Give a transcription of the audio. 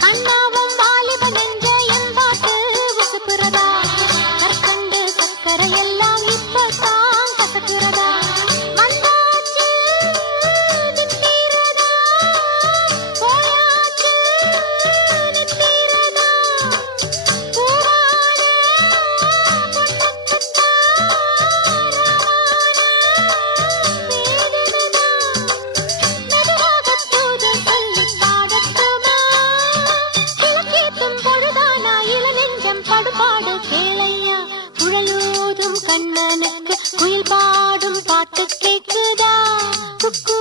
அண்ணாவும் வாலிப நெஞ்ச என் பாட்டு உசுப்புறதா கற்கண்டு சக்கரை எல்லாம் இப்பதான் கசக்குறதா வந்தாச்சு நிக்கிறதா போயாச்சு நிக்கிறதா பூவான பொட்டக்கட்டா மெதுவாக தூது சொல்லி பாடட்டுமா கிழக்கேத்தும் பொழுதானா இள நெஞ்சம் படுபாடு கேளையா குழலூதும் கண்ணனுக்கு குயில் பாடும் பாட்டு கேக்குதா குக்கூ